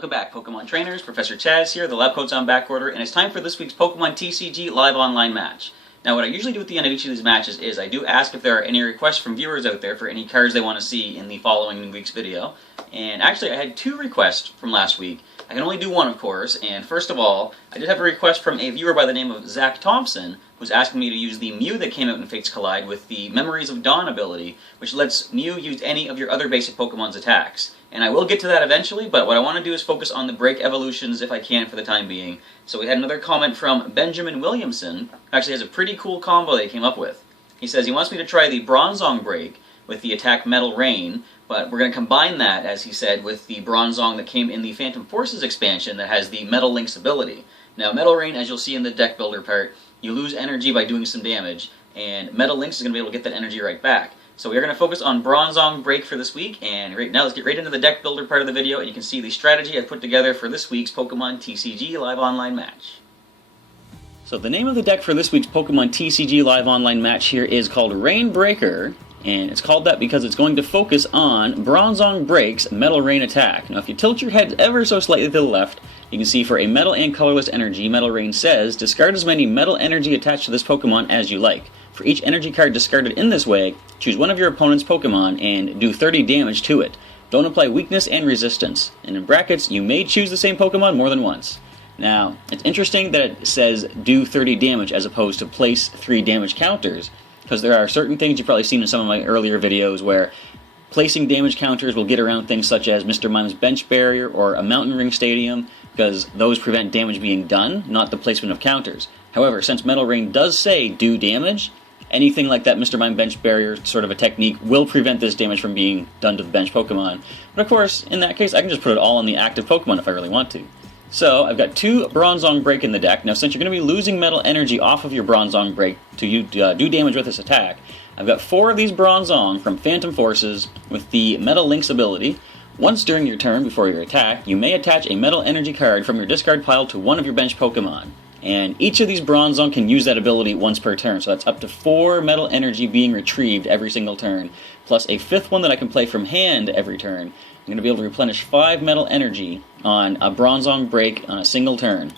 Welcome back, Pokemon trainers. Professor Chaz here. The lab coat's on back order, and it's time for this week's Pokemon TCG live online match. Now, what I usually do at the end of each of these matches is I do ask if there are any requests from viewers out there for any cards they want to see in the following week's video. And actually, I had two requests from last week. I can only do one, of course, and first of all, I did have a request from a viewer by the name of Zach Thompson, who's asking me to use the Mew that came out in Fates Collide with the Memories of Dawn ability, which lets Mew use any of your other basic Pokemon's attacks. And I will get to that eventually, but what I want to do is focus on the BREAK evolutions if I can for the time being. So we had another comment from Benjamin Williamson, who actually has a pretty cool combo that he came up with. He says he wants me to try the Bronzong BREAK with the attack Metal Rain, but we're going to combine that, as he said, with the Bronzong that came in the Phantom Forces expansion that has the Metal Link's ability. Now, Metal Rain, as you'll see in the deck builder part, you lose energy by doing some damage, and Metal Link's is going to be able to get that energy right back. So we're going to focus on Bronzong BREAK for this week, and right now let's get right into the deck builder part of the video, and you can see the strategy I put together for this week's Pokemon TCG live online match. So the name of the deck for this week's Pokemon TCG live online match here is called Rainbreaker, and it's called that because it's going to focus on Bronzong BREAK's Metal Rain attack. Now if you tilt your head ever so slightly to the left, you can see for a Metal and Colorless energy, Metal Rain says, discard as many Metal energy attached to this Pokemon as you like. For each energy card discarded in this way, choose one of your opponent's Pokemon and do 30 damage to it. Don't apply weakness and resistance. And in brackets, you may choose the same Pokemon more than once. Now, it's interesting that it says do 30 damage as opposed to place 3 damage counters, because there are certain things you've probably seen in some of my earlier videos where placing damage counters will get around things such as Mr. Mime's Bench Barrier or a Mountain Ring Stadium, because those prevent damage being done, not the placement of counters. However, since Metal Rain does say do damage, anything like that Mr. Mime Bench Barrier sort of a technique will prevent this damage from being done to the bench Pokemon. But of course, in that case, I can just put it all on the active Pokemon if I really want to. So, I've got 2 Bronzong BREAK in the deck. Now, since you're going to be losing metal energy off of your Bronzong BREAK to do damage with this attack, I've got 4 of these Bronzong from Phantom Forces with the Metal Link's ability. Once during your turn, before your attack, you may attach a Metal Energy card from your discard pile to one of your bench Pokemon. And each of these Bronzong can use that ability once per turn, so that's up to 4 Metal Energy being retrieved every single turn, plus a 5th one that I can play from hand every turn. I'm going to be able to replenish 5 Metal Energy on a Bronzong BREAK on a single turn,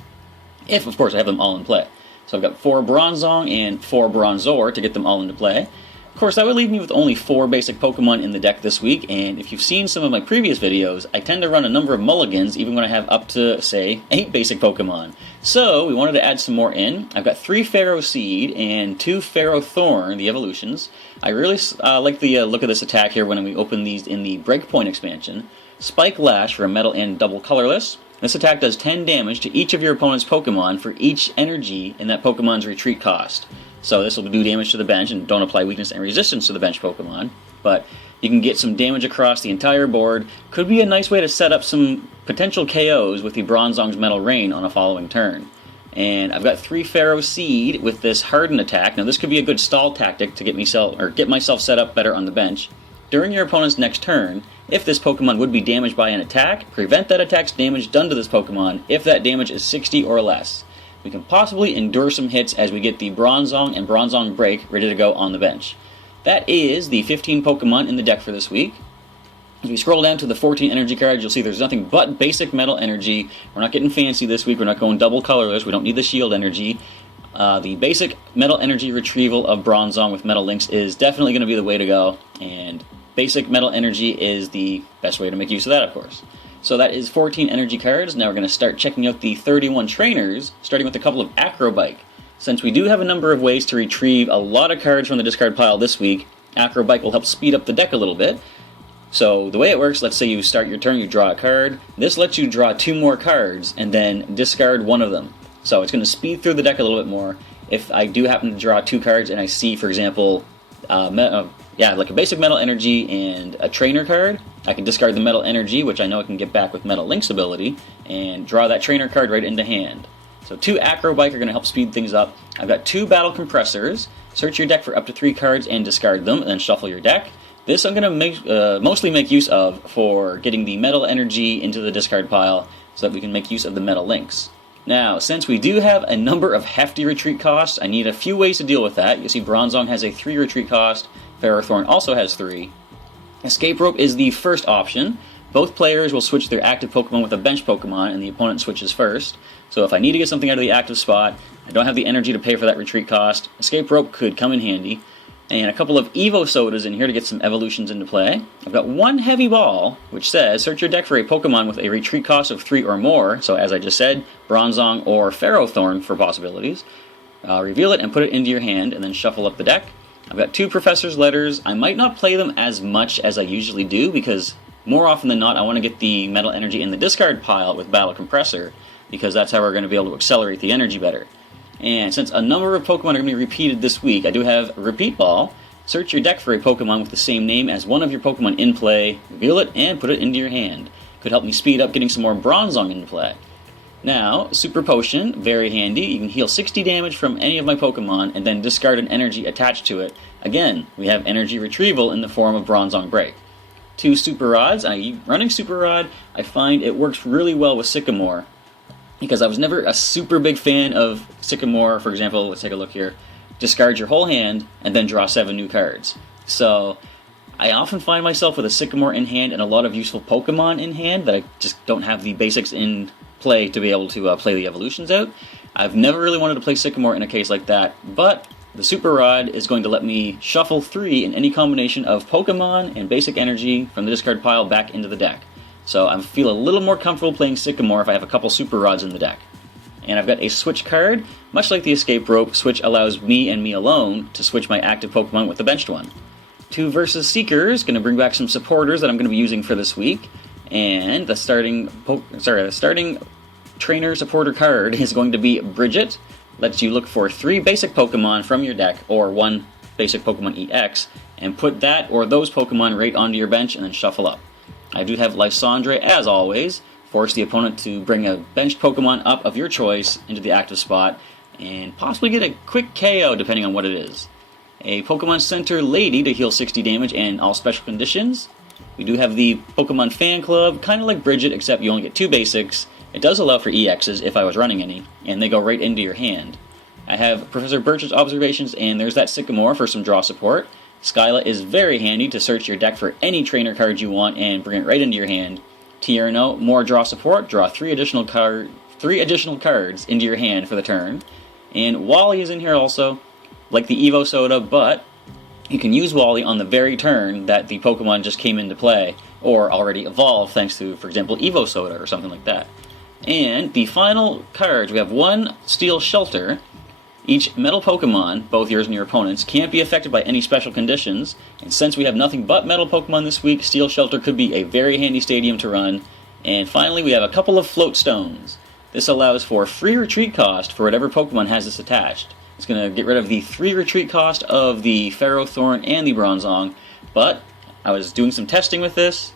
if, of course, I have them all in play. So I've got 4 Bronzong and 4 Bronzor to get them all into play. Of course, that would leave me with only 4 basic Pokemon in the deck this week, and if you've seen some of my previous videos, I tend to run a number of mulligans even when I have up to, say, 8 basic Pokemon. So, we wanted to add some more in. I've got 3 Pharaoh Seed and 2 Pharaoh Thorn, the evolutions. I really like the look of this attack here when we open these in the Breakpoint expansion. Spike Lash for a Metal and double colorless. This attack does 10 damage to each of your opponent's Pokemon for each energy in that Pokemon's retreat cost. So this will do damage to the bench, and don't apply weakness and resistance to the bench Pokemon. But you can get some damage across the entire board. Could be a nice way to set up some potential KOs with the Bronzong's Metal Rain on a following turn. And I've got 3 Pharaoh Seed with this Harden attack. Now this could be a good stall tactic to get myself set up better on the bench. During your opponent's next turn, if this Pokemon would be damaged by an attack, prevent that attack's damage done to this Pokemon if that damage is 60 or less. We can possibly endure some hits as we get the Bronzong and Bronzong BREAK ready to go on the bench. That is the 15 Pokemon in the deck for this week. As we scroll down to the 14 energy cards, you'll see there's nothing but basic metal energy. We're not getting fancy this week, we're not going double colorless, we don't need the shield energy. The basic metal energy retrieval of Bronzong with Metal Links is definitely going to be the way to go, and basic metal energy is the best way to make use of that, of course. So that is 14 energy cards. Now we're going to start checking out the 31 trainers, starting with a couple of Acrobike. Since we do have a number of ways to retrieve a lot of cards from the discard pile this week, Acrobike will help speed up the deck a little bit. So the way it works, let's say you start your turn, you draw a card. This lets you draw 2 more cards and then discard one of them. So it's going to speed through the deck a little bit more. If I do happen to draw 2 cards and I see, for example, like a basic metal energy and a trainer card, I can discard the metal energy, which I know I can get back with Metal Link's ability, and draw that trainer card right into hand. So 2 Acrobike are going to help speed things up. I've got 2 Battle Compressors. Search your deck for up to 3 cards and discard them, and then shuffle your deck. This I'm going to mostly make use of for getting the metal energy into the discard pile so that we can make use of the Metal Links. Now, since we do have a number of hefty retreat costs, I need a few ways to deal with that. You see Bronzong has a 3 retreat cost, Pharaoh Thorn also has 3. Escape Rope is the first option. Both players will switch their active Pokemon with a bench Pokemon, and the opponent switches first. So if I need to get something out of the active spot, I don't have the energy to pay for that retreat cost, Escape Rope could come in handy. And a couple of Evo Sodas in here to get some evolutions into play. I've got one Heavy Ball, which says, search your deck for a Pokemon with a retreat cost of 3 or more. So as I just said, Bronzong or Ferrothorn for possibilities. Reveal it and put it into your hand, and then shuffle up the deck. I've got 2 Professor's Letters. I might not play them as much as I usually do, because more often than not, I want to get the Metal Energy in the discard pile with Battle Compressor, because that's how we're going to be able to accelerate the energy better. And since a number of Pokemon are going to be repeated this week, I do have Repeat Ball. Search your deck for a Pokemon with the same name as one of your Pokemon in play, reveal it, and put it into your hand. Could help me speed up getting some more Bronzong into play. Now, Super Potion, very handy. You can heal 60 damage from any of my Pokemon and then discard an energy attached to it. Again, we have energy retrieval in the form of Bronzong BREAK. 2 Super Rods. Running Super Rod, I find it works really well with Sycamore, because I was never a super big fan of Sycamore. For example, let's take a look here. Discard your whole hand and then draw 7 new cards. So I often find myself with a Sycamore in hand and a lot of useful Pokemon in hand that I just don't have the basics in play to be able to play the evolutions out. I've never really wanted to play Sycamore in a case like that, but the Super Rod is going to let me shuffle 3 in any combination of Pokemon and basic energy from the discard pile back into the deck. So I feel a little more comfortable playing Sycamore if I have a couple Super Rods in the deck. And I've got a Switch card. Much like the Escape Rope, Switch allows me and me alone to switch my active Pokemon with the benched one. 2 Versus Seekers, going to bring back some supporters that I'm going to be using for this week. And the starting trainer supporter card is going to be Bridget. Lets you look for 3 basic Pokemon from your deck, or 1 basic Pokemon EX, and put that or those Pokemon right onto your bench and then shuffle up. I do have Lysandre as always. Force the opponent to bring a benched Pokemon up of your choice into the active spot and possibly get a quick KO depending on what it is. A Pokemon Center Lady to heal 60 damage and all special conditions. We do have the Pokemon Fan Club, kind of like Bridget, except you only get 2 basics. It does allow for EXs if I was running any, and they go right into your hand. I have Professor Birch's Observations, and there's that Sycamore for some draw support. Skyla is very handy to search your deck for any trainer card you want and bring it right into your hand. Tierno, more draw support, draw 3 additional cards into your hand for the turn. And Wally is in here also, like the Evo Soda, but you can use Wally on the very turn that the Pokemon just came into play, or already evolved thanks to, for example, Evo Soda or something like that. And the final cards, we have 1 Steel Shelter. Each metal Pokemon, both yours and your opponent's, can't be affected by any special conditions, and since we have nothing but metal Pokemon this week, Steel Shelter could be a very handy stadium to run. And finally, we have a couple of Float Stones. This allows for free retreat cost for whatever Pokemon has this attached. It's going to get rid of the 3 retreat cost of the Ferrothorn and the Bronzong, but I was doing some testing with this.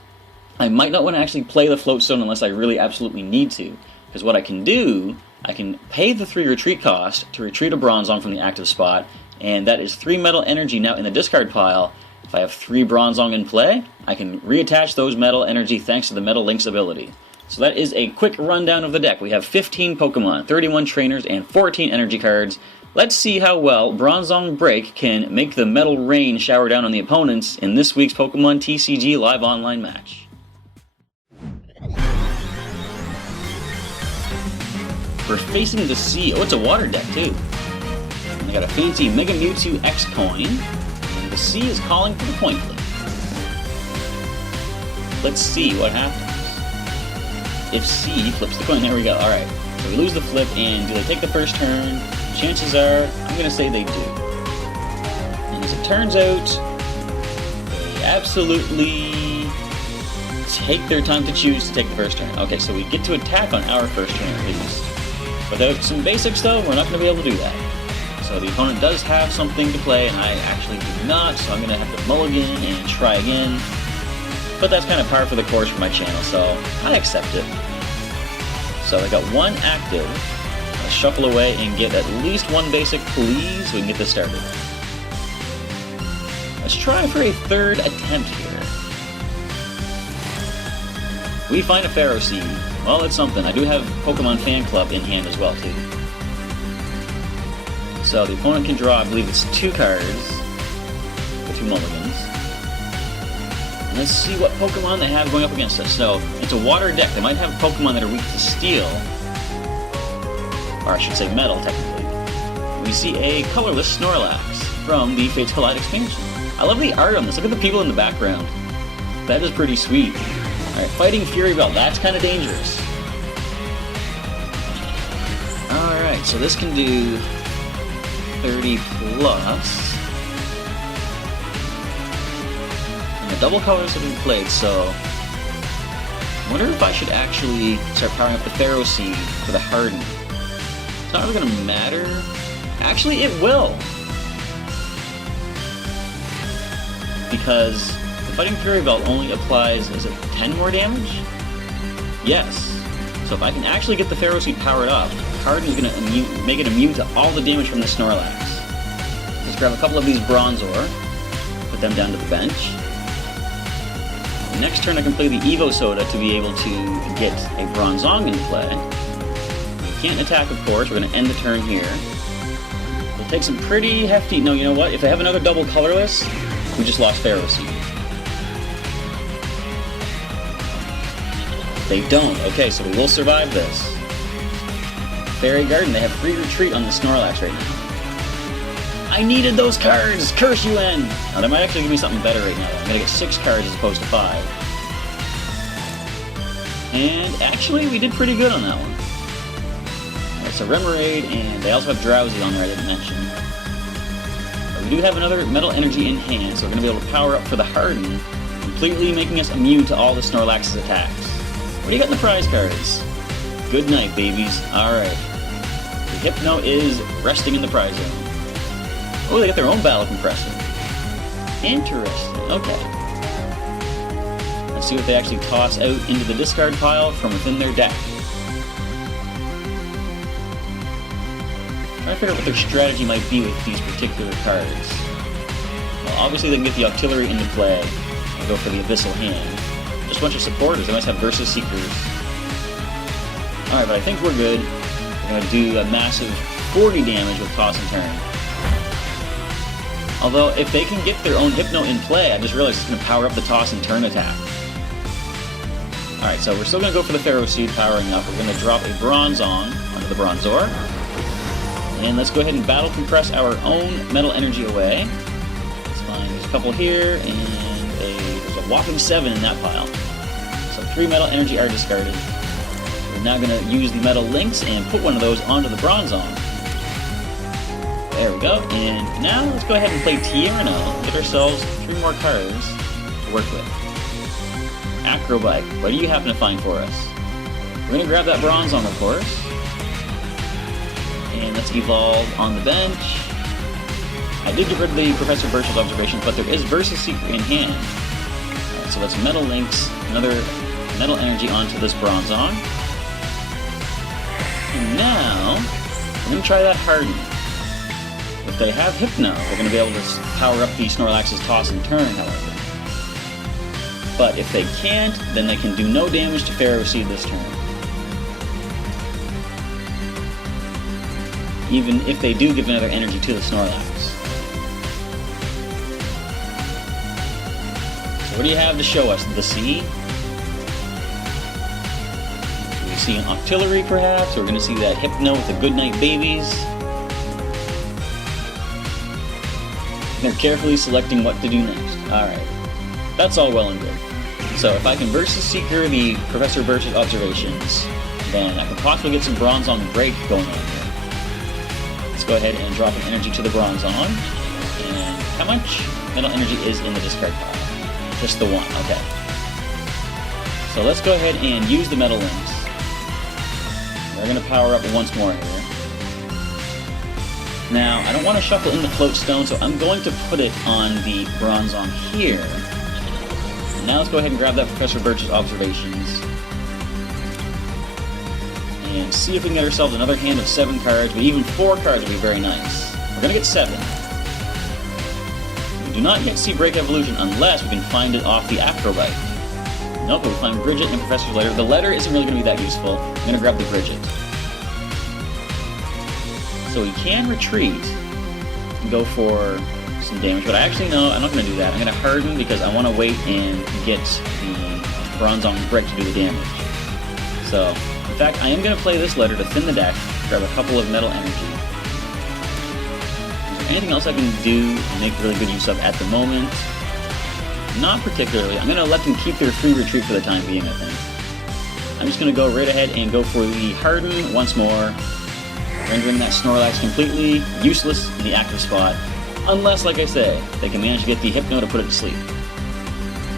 I might not want to actually play the Float Stone unless I really absolutely need to, because what I can do, I can pay the 3 retreat cost to retreat a Bronzong from the active spot, and that is 3 metal energy now in the discard pile. If I have 3 Bronzong in play, I can reattach those metal energy thanks to the Metal Link's ability. So that is a quick rundown of the deck. We have 15 Pokemon, 31 trainers, and 14 energy cards. Let's see how well Bronzong BREAK can make the metal rain shower down on the opponents in this week's Pokemon TCG live online match. We're facing the sea. Oh, it's a water deck, too. And I got a fancy Mega Mewtwo X coin. And the sea is calling for the point flip. Let's see what happens. If C flips the coin, there we go. Alright. So we lose the flip, and do they take the first turn? Chances are, I'm going to say they do. And as it turns out, they absolutely take their time to choose to take the first turn. Okay, so we get to attack on our first turn at least. Without some basics, though, we're not going to be able to do that. So the opponent does have something to play, and I actually do not, so I'm going to have to mulligan and try again. But that's kind of par for the course for my channel, so I accept it. So I got 1 active. I'll shuffle away and get at least 1 basic, please, so we can get this started. Let's try for a 3rd attempt here. We find a Pharaoh Seed. Well, that's something. I do have Pokemon Fan Club in hand as well, too. So the opponent can draw, I believe it's 2 cards, for 2 mulligans. Let's see what Pokemon they have going up against us. So, it's a water deck. They might have Pokemon that are weak to steel. Or I should say metal, technically. We see a colorless Snorlax from the Fates Collide expansion. I love the art on this. Look at the people in the background. That is pretty sweet. Alright, fighting Fury Belt. That's kind of dangerous. Alright, so this can do 30 plus. And the double colors have been played, so I wonder if I should actually start powering up the Pharaoh Seed for the Harden. It's not really going to matter. Actually, it will. Because the Fighting Fury Belt only applies, is it 10 more damage? Yes. So if I can actually get the Pharaoh Seed powered up, Harden is going to make it immune to all the damage from the Snorlax. Let's grab a couple of these Bronzor, put them down to the bench. Next turn I can play the Evo Soda to be able to get a Bronzong into play. We can't attack, of course. We're going to end the turn here. We'll take some pretty hefty... No, you know what? If they have another double colorless, we just lost Pharaoh Seed. They don't. Okay, so we will survive this. Fairy Garden, they have free retreat on the Snorlax right now. I needed those cards! Curse you, N! Now, that might actually give me something better right now. I'm going to get 6 cards as opposed to 5. And actually, we did pretty good on that one. Alright, so Remoraid, and they also have Drowsy on there I didn't mention. But we do have another Metal Energy in hand, so we're going to be able to power up for the Harden, completely making us immune to all the Snorlax's attacks. What do you got in the prize cards? Good night, babies. Alright. The Hypno is resting in the prize zone. Oh, they got their own Battle Compressor. Interesting. Okay. Let's see what they actually toss out into the discard pile from within their deck. Trying to figure out what their strategy might be with these particular cards. Well, obviously they can get the Octillery into play and go for the Abyssal Hand. Just a bunch of supporters. They must have Versus Seekers. Alright, but I think we're good. We're going to do a massive 40 damage with Toss and Turn. Although, if they can get their own Hypno in play, I just realized it's going to power up the Toss and Turn attack. Alright, so we're still going to go for the Pharaoh Seed powering up. We're going to drop a Bronzong onto the Bronzor. And let's go ahead and Battle Compress our own Metal Energy away. That's fine. There's a couple here, and there's a whopping 7 in that pile. So 3 Metal Energy are discarded. We're now going to use the Metal Links and put one of those onto the Bronzong. There we go. And now let's go ahead and play Tierno. Get ourselves 3 more cards to work with. Acrobike. What do you happen to find for us? We're going to grab that Bronzong, of course. And let's evolve on the bench. I did get rid of the Professor Birch's observations, but there is Versus Seeker in hand. Right, so let's Metal Links another Metal Energy onto this Bronzong. And now, we're going to try that Harden. If they have Hypno, they're going to be able to power up the Snorlax's Toss and Turn, however. But if they can't, then they can do no damage to Pharaoh Seed this turn. Even if they do give another energy to the Snorlax. So what do you have to show us? The sea? Do we see an Octillery, perhaps? We're going to see that Hypno with the Goodnight Babies. They're carefully selecting what to do next. Alright. That's all well and good. So if I can Versus Seeker the Professor Birch's observations, then I can possibly get some Bronzong BREAK going on here. Let's go ahead and drop an energy to the Bronzong. And how much Metal Energy is in the discard pile? Just the 1, okay. So let's go ahead and use the Metal Links. We're going to power up once more here. Now, I don't want to shuffle in the Float Stone, so I'm going to put it on the Bronzong here. And now let's go ahead and grab that Professor Birch's observations. And see if we can get ourselves another hand of 7 cards, but even 4 cards would be very nice. We're going to get 7. We do not yet see BREAK Evolution unless we can find it off the Acrobike. Nope, we'll find Bridget and Professor's Letter. The letter isn't really going to be that useful. I'm going to grab the Bridget. So we can retreat and go for some damage, but I actually know I'm not going to do that. I'm going to harden because I want to wait and get the Bronzong BREAK to do the damage. So, in fact, I am going to play this letter to thin the deck, grab a couple of metal energy. Is there anything else I can do to make really good use of at the moment? Not particularly. I'm going to let them keep their free retreat for the time being, I think. I'm just going to go right ahead and go for the harden once more, rendering that Snorlax completely useless in the active spot. Unless, like I said, they can manage to get the Hypno to put it to sleep.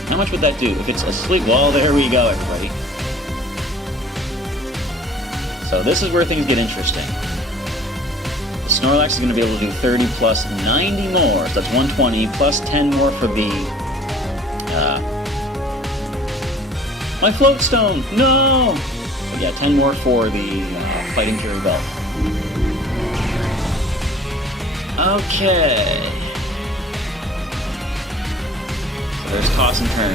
How much would that do? If it's asleep, well, there we go, everybody. So this is where things get interesting. The Snorlax is going to be able to do 30 plus 90 more, so that's 120, plus 10 more for the... my Float Stone! No! But yeah, 10 more for the Fighting Fury Belt. Okay. So there's toss and turn.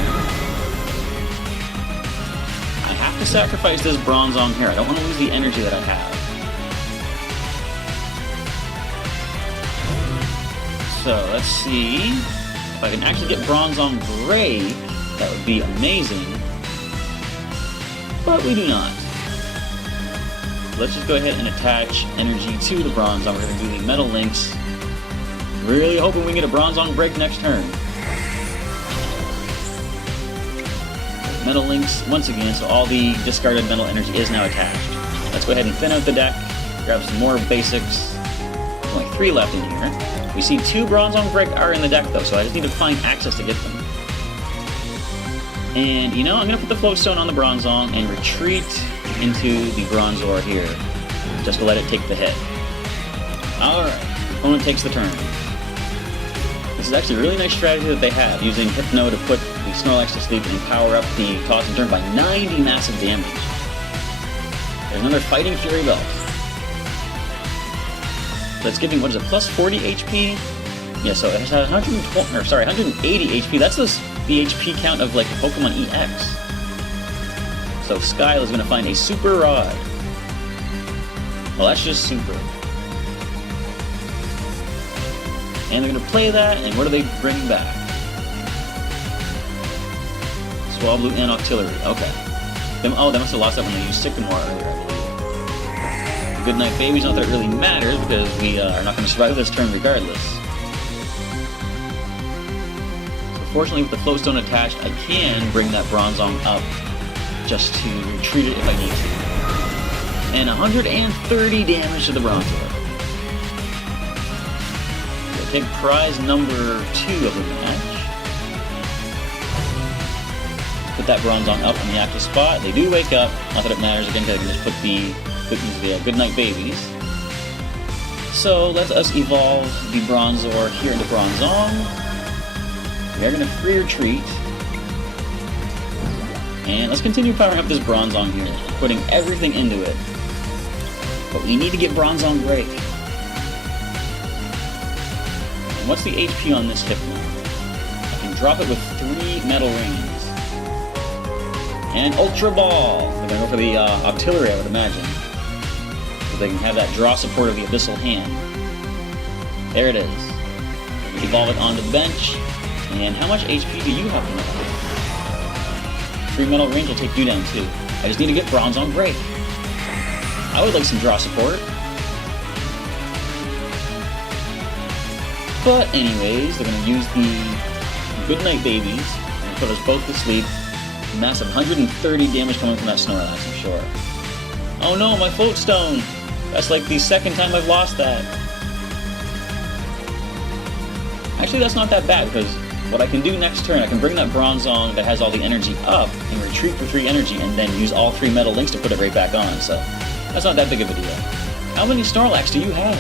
I have to sacrifice this Bronzong here. I don't want to lose the energy that I have. So let's see. If I can actually get Bronzong BREAK, that would be amazing. But we do not. Let's just go ahead and attach energy to the Bronzong. We're going to do the Metal Links. Really hoping we can get a Bronzong BREAK next turn. Metal Links once again, so all the discarded metal energy is now attached. Let's go ahead and thin out the deck, grab some more basics. There's only 3 left in here. We see 2 Bronzong BREAK are in the deck though, so I just need to find access to get them. And you know, I'm going to put the Float Stone on the Bronzong and retreat into the Bronzor here, just to let it take the hit. Alright, opponent takes the turn. This is actually a really nice strategy that they have, using Hypno to put the Snorlax to sleep and power up the toss and turn by 90 massive damage. There's another Fighting Fury Belt. That's giving, what is it, plus 40 HP? Yeah, so it has 180 HP. That's the HP count of like the Pokemon EX. So Skyle is going to find a Super Rod. Well, that's just super. And they're going to play that, and what do they bring back? Swablu and Octillery, okay. They must have lost that when they used Sycamore earlier, I believe. Goodnight Babies, not that it really matters, because we are not going to survive this turn regardless. So fortunately, with the Float Stone attached, I can bring that Bronzong up just to retreat it if I need to. And 130 damage to the Bronzor. Take prize number 2 of the match. Put that Bronzong up in the active spot. They do wake up. Not that it matters again, because I can just put the Goodnight Babies. So let us evolve the Bronzor here into Bronzong. We are going to free retreat. And let's continue powering up this Bronzong here, putting everything into it. But we need to get Bronzong BREAK. What's the HP on this Hypno? I can drop it with 3 metal rings. And Ultra Ball! They're going to go for the Octillery, I would imagine. So they can have that draw support of the Abyssal Hand. There it is. Evolve it onto the bench. And how much HP do you have left? 3 metal rings will take you down too. I just need to get Bronzong BREAK. I would like some draw support. But anyways, they're going to use the Goodnight Babies and put us both to sleep. Massive 130 damage coming from that Snorlax, I'm sure. Oh no, my Float Stone! That's like the 2nd time I've lost that. Actually, that's not that bad, because what I can do next turn, I can bring that Bronzong that has all the energy up and retreat for 3 energy and then use all 3 metal links to put it right back on, so that's not that big of a deal. How many Snorlax do you have?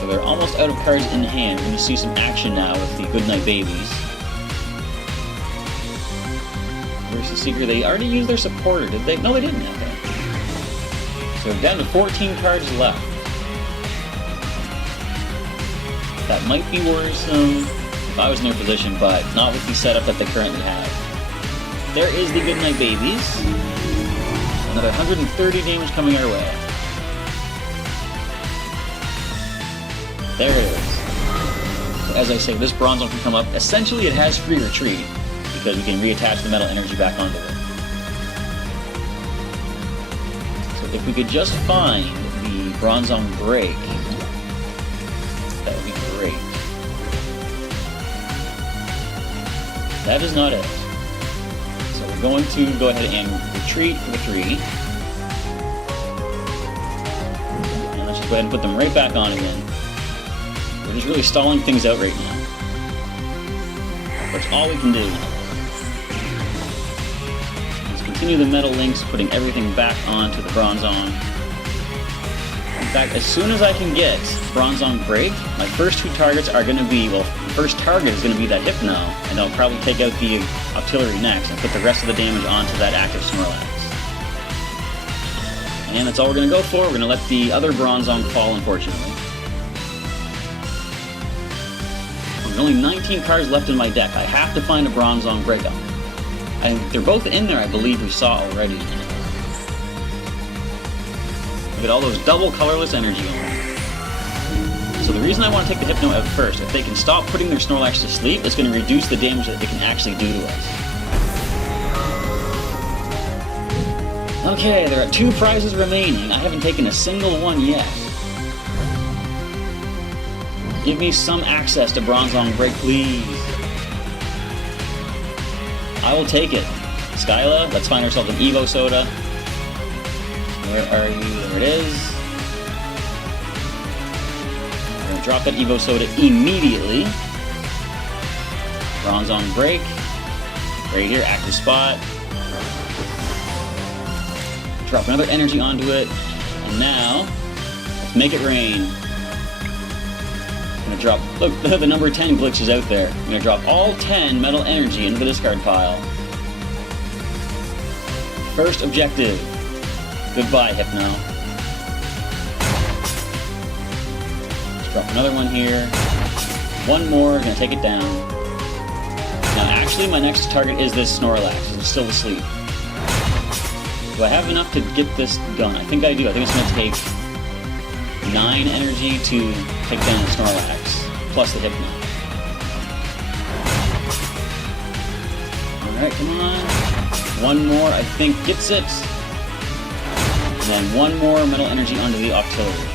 So they're almost out of cards in hand. We're going to see some action now with the Goodnight Babies. Where's the Seeker? They already used their supporter, did they? No, they didn't. Okay. So we're down to 14 cards left. That might be worrisome if I was in their position, but not with the setup that they currently have. There is the Goodnight Babies. Another 130 damage coming our way. There it is. So as I say, this Bronzong can come up. Essentially, it has free retreat because we can reattach the metal energy back onto it. So if we could just find the Bronzong BREAK, that would be great. That is not it. So we're going to go ahead and retreat for 3. And let's just go ahead and put them right back on again. We're just really stalling things out right now. That's all we can do. Let's continue the metal links, putting everything back onto the Bronzong. In fact, as soon as I can get Bronzong BREAK, my first 2 targets are going to be, well, the first target is going to be that Hypno, and I'll probably take out the Artillery next and put the rest of the damage onto that active Snorlax. And that's all we're going to go for. We're going to let the other Bronzong fall, unfortunately. There's only 19 cards left in my deck. I have to find a Bronzong BREAK up. They're both in there, I believe we saw already. Look at all those double colorless energy on them. So the reason I want to take the Hypno out first, if they can stop putting their Snorlax to sleep, it's going to reduce the damage that they can actually do to us. Okay, there are 2 prizes remaining. I haven't taken a single one yet. Give me some access to Bronzong BREAK, please. I will take it. Skyla, let's find ourselves an Evo Soda. Where are you? There it is. We're going to drop that Evo Soda immediately. Bronzong BREAK. Right here, active spot. Drop another energy onto it. And now, let's make it rain. I'm going to drop, look, the number 10 glitch is out there. I'm going to drop all 10 metal energy into the discard pile. First objective. Goodbye, Hypno. Let's drop another one here. One more, going to take it down. Now actually my next target is this Snorlax. It's still asleep. Do I have enough to get this done? I think I do. I think it's going to take 9 energy to take down the Snorlax, plus the Hypno. Alright, come on. One more, I think, gets it. And then one more metal energy onto the Artillery.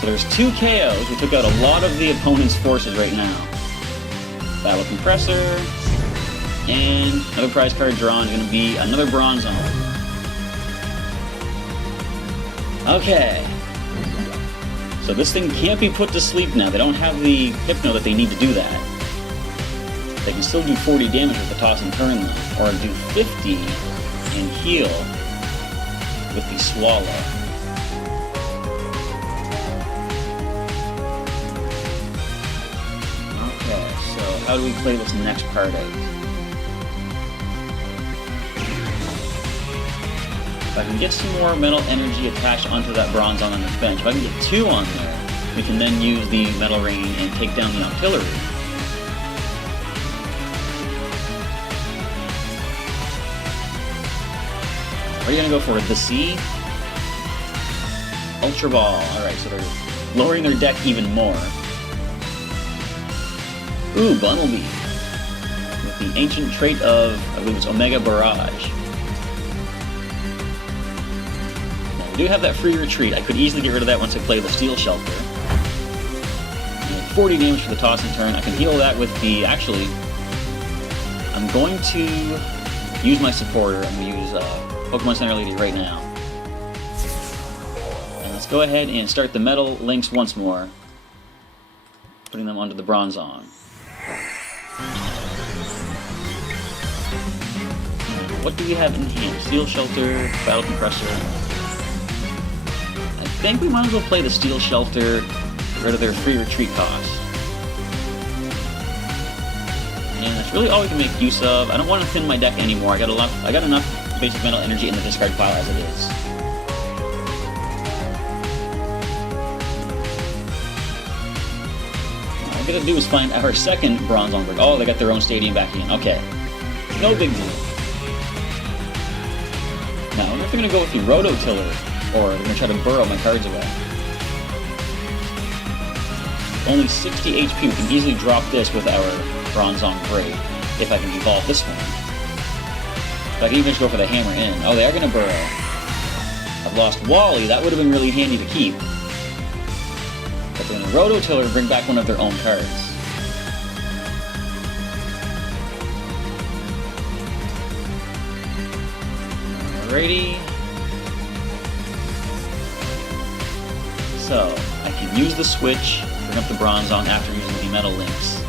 So there's 2 KOs. We took out a lot of the opponent's forces right now. Battle Compressor. And another prize card drawn is going to be another Bronzong. Okay. So this thing can't be put to sleep now. They don't have the Hypno that they need to do that. They can still do 40 damage with the toss and turn though, or do 50 and heal with the Swallow. Okay, so how do we play this next part out? If I can get some more metal energy attached onto that Bronzong on this bench, if I can get 2 on there, we can then use the Metal Rain and take down the Artillery. What are you going to go for? The Sea? Ultra Ball. Alright, so they're lowering their deck even more. Ooh, Bunnelby. With the ancient trait of, I believe it's Omega Barrage. Now, we do have that free retreat. I could easily get rid of that once I play the Steel Shelter. And 40 damage for the toss and turn. I can heal that with the, actually, I'm going to use my supporter. I'm going to use Pokemon Center Lady right now. And let's go ahead and start the metal links once more. Putting them onto the Bronzong. What do we have in hand? Steel Shelter, Battle Compressor. I think we might as well play the Steel Shelter, get rid of their free retreat cost. And that's really all we can make use of. I don't want to thin my deck anymore. I got enough basic metal energy in the discard pile as it is. All I gotta do is find our second Bronzong BREAK. Oh, they got their own stadium back in. Okay. No big deal. Now, I wonder if they're gonna go with the Rototiller, or they're gonna try to burrow my cards away. only 60 HP. We can easily drop this with our Bronzong BREAK, if I can evolve this one. But I can even just go for the hammer in. Oh, they are going to burrow. I've lost Wally. That would have been really handy to keep. But they're going to Rototiller and bring back one of their own cards. Alrighty. So, I can use the switch, bring up the Bronzong after using the Metal Links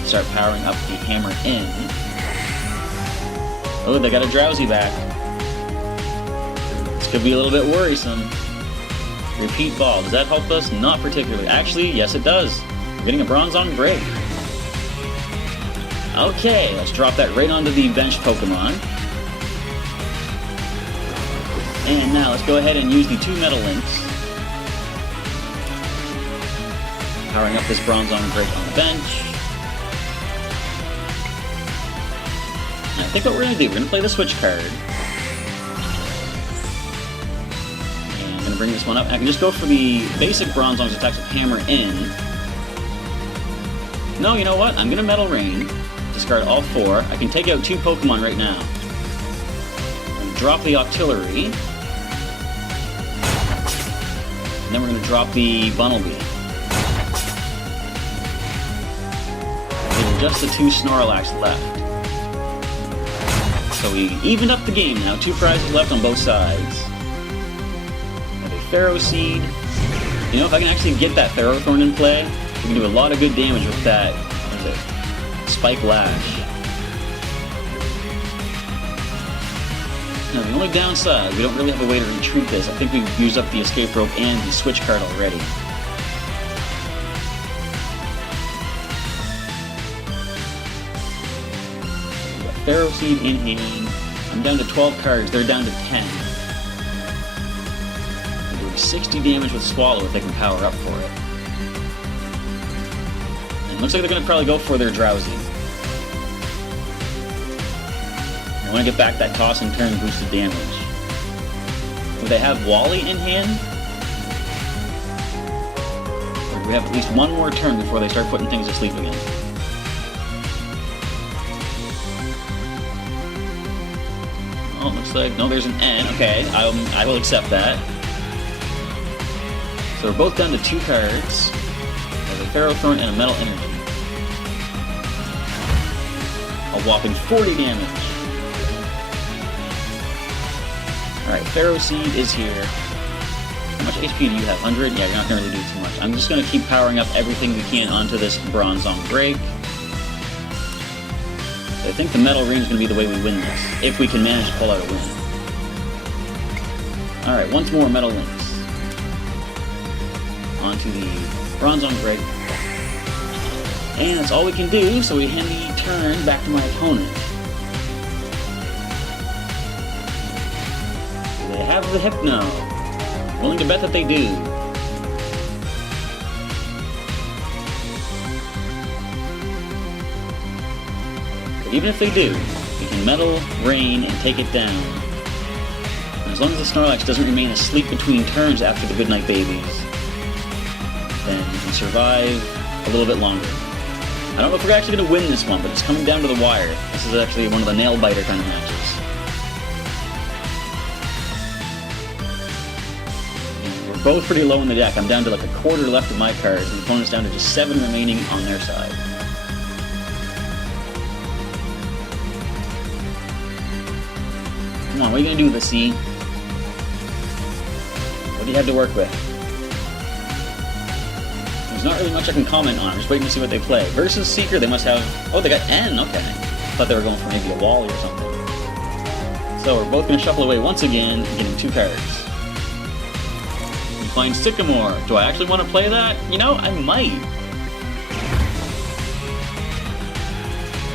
to start powering up the hammer in. Oh, they got a Drowsy back. This could be a little bit worrisome. Repeat ball. Does that help us? Not particularly. Actually, yes it does. We're getting a Bronzong BREAK. Okay, let's drop that right onto the bench Pokemon. And now let's go ahead and use the 2 Metal Links. Powering up this Bronzong BREAK on the bench. And I think what we're going to do, we're going to play the switch card. And I'm going to bring this one up. I can just go for the basic Bronzong's attacks with Hammer in. No, you know what? I'm going to Metal Rain. Discard all 4. I can take out 2 Pokemon right now. I'm going to drop the Octillery. And then we're going to drop the Bunnelby. Just the 2 Snorlax left. So we evened up the game now. 2 prizes left on both sides. Have a Pharaoh Seed. You know, if I can actually get that Ferrothorn in play, we can do a lot of good damage with that. What is it? Spike Lash. Now the only downside, we don't really have a way to retreat this. I think we've used up the Escape Rope and the Switch card already. Pharaoh Seed in hand. I'm down to 12 cards, they're down to 10. They're doing 60 damage with Swallow if they can power up for it. And it looks like they're going to probably go for their Drowsy. I want to get back that toss and turn boosted damage. Would they have Wally in hand? Or do we have at least one more turn before they start putting things to sleep again? Oh, looks like, no, there's an N. Okay, I will accept that. So we're both down to 2 cards. There's a Ferrothorn and a Metal Energy. A whopping 40 damage. Alright, Pharaoh Seed is here. How much HP do you have? 100? Yeah, you're not going to really do too much. I'm just going to keep powering up everything we can onto this Bronzong BREAK. I think the Metal Rain is going to be the way we win this, if we can manage to pull out a win. Alright, once more Metal Links. Onto the Bronzong BREAK. And that's all we can do, so we hand the turn back to my opponent. Do they have the Hypno? I'm willing to bet that they do. Even if they do, we can Metal Rain and take it down. And as long as the Snorlax doesn't remain asleep between turns after the Goodnight Babies, then we can survive a little bit longer. I don't know if we're actually going to win this one, but it's coming down to the wire. This is actually one of the nail-biter kind of matches. And we're both pretty low in the deck. I'm down to like a quarter left of my cards, and the opponent's down to just 7 remaining on their side. Come on, what are you going to do with the C? What do you have to work with? There's not really much I can comment on. I'm just waiting to see what they play. Versus Seeker, they must have... Oh, they got N, okay. Thought they were going for maybe a Wally or something. So we're both going to shuffle away once again, getting 2 cards. We find Sycamore. Do I actually want to play that? You know, I might.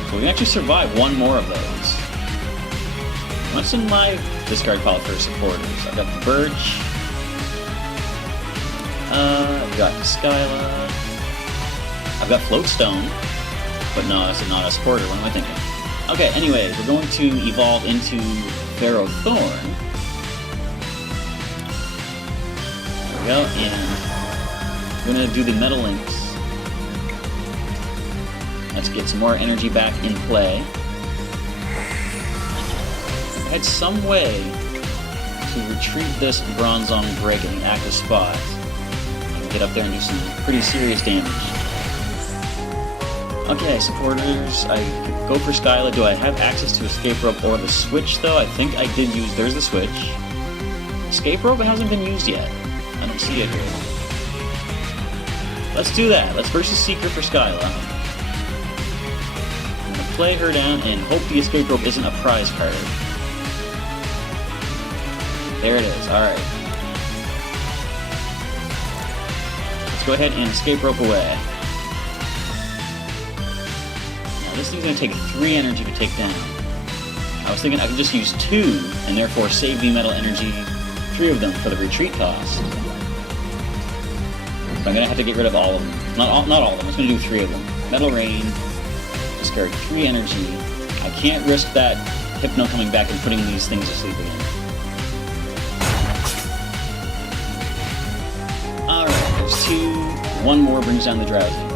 So we can actually survive one more of those. What's in my discard pile for supporters? I've got the Birch. I've got Skyla. I've got Floatstone. But no, that's not a supporter. What am I thinking? Okay, anyways, we're going to evolve into Ferrothorn. There we go, and we're going to do the Metal Links. Let's get some more energy back in play. I had some way to retreat this Bronzong BREAK in the active spot. I can get up there and do some pretty serious damage. Okay, supporters, I could go for Skyla. Do I have access to Escape Rope or the Switch, though? I think I did use... There's the Switch. Escape Rope hasn't been used yet. I don't see it here. Let's do that. Let's versus Seeker for Skyla. I'm going to play her down and hope the Escape Rope isn't a prize card. There it is. Alright. Let's go ahead and Escape Rope away. This thing's going to take 3 energy to take down. I was thinking I could just use 2, and therefore save the metal energy, 3 of them, for the retreat cost. But I'm going to have to get rid of all of them. Not all of them, I'm just going to do 3 of them. Metal Rain, discard 3 energy. I can't risk that Hypno coming back and putting these things to sleep again. Alright, there's 2. 1 more brings down the Drowsy.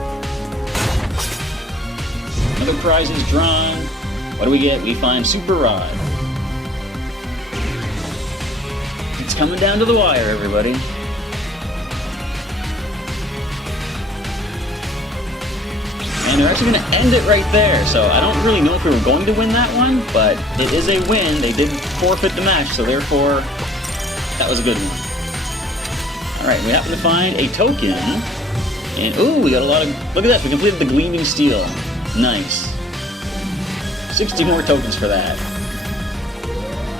Another prize is drawn. What do we get? We find Super Rod. It's coming down to the wire, everybody. And they're actually going to end it right there. So I don't really know if we were going to win that one, but it is a win. They did forfeit the match, so therefore that was a good one. Alright, we happen to find a token. And ooh, we got a lot of... Look at that, we completed the Gleaming Steel. Nice. 60 more tokens for that.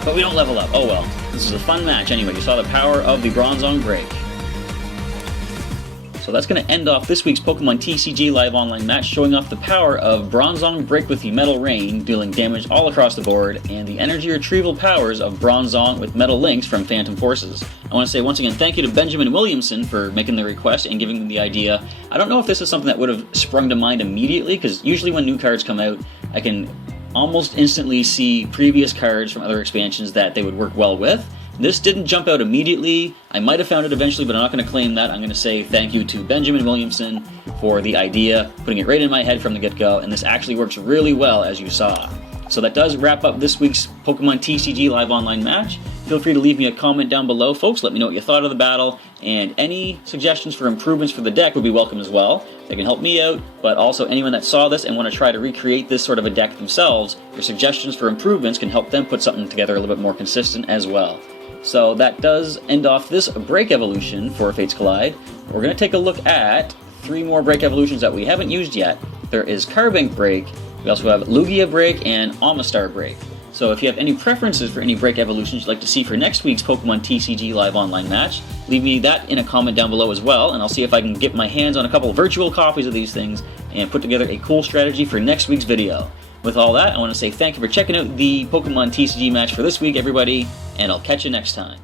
But we don't level up. Oh well. This is a fun match anyway. You saw the power of the Bronzong BREAK. So that's going to end off this week's Pokemon TCG live online match, showing off the power of Bronzong BREAK with the Metal Rain, dealing damage all across the board, and the energy retrieval powers of Bronzong with Metal Links from Phantom Forces. I want to say once again thank you to Benjamin Williamson for making the request and giving me the idea. I don't know if this is something that would have sprung to mind immediately, because usually when new cards come out, I can almost instantly see previous cards from other expansions that they would work well with. This didn't jump out immediately. I might have found it eventually, but I'm not going to claim that. I'm going to say thank you to Benjamin Williamson for the idea, putting it right in my head from the get-go, and this actually works really well, as you saw. So that does wrap up this week's Pokemon TCG live online match. Feel free to leave me a comment down below, folks. Let me know what you thought of the battle, and any suggestions for improvements for the deck would be welcome as well. They can help me out, but also anyone that saw this and want to try to recreate this sort of a deck themselves, your suggestions for improvements can help them put something together a little bit more consistent as well. So that does end off this BREAK Evolution for Fates Collide. We're going to take a look at 3 more BREAK Evolutions that we haven't used yet. There is Carbank BREAK, we also have Lugia BREAK, and Amistar BREAK. So if you have any preferences for any BREAK Evolutions you'd like to see for next week's Pokemon TCG live online match, leave me that in a comment down below as well, and I'll see if I can get my hands on a couple of virtual copies of these things and put together a cool strategy for next week's video. With all that, I want to say thank you for checking out the Pokemon TCG match for this week, everybody, and I'll catch you next time.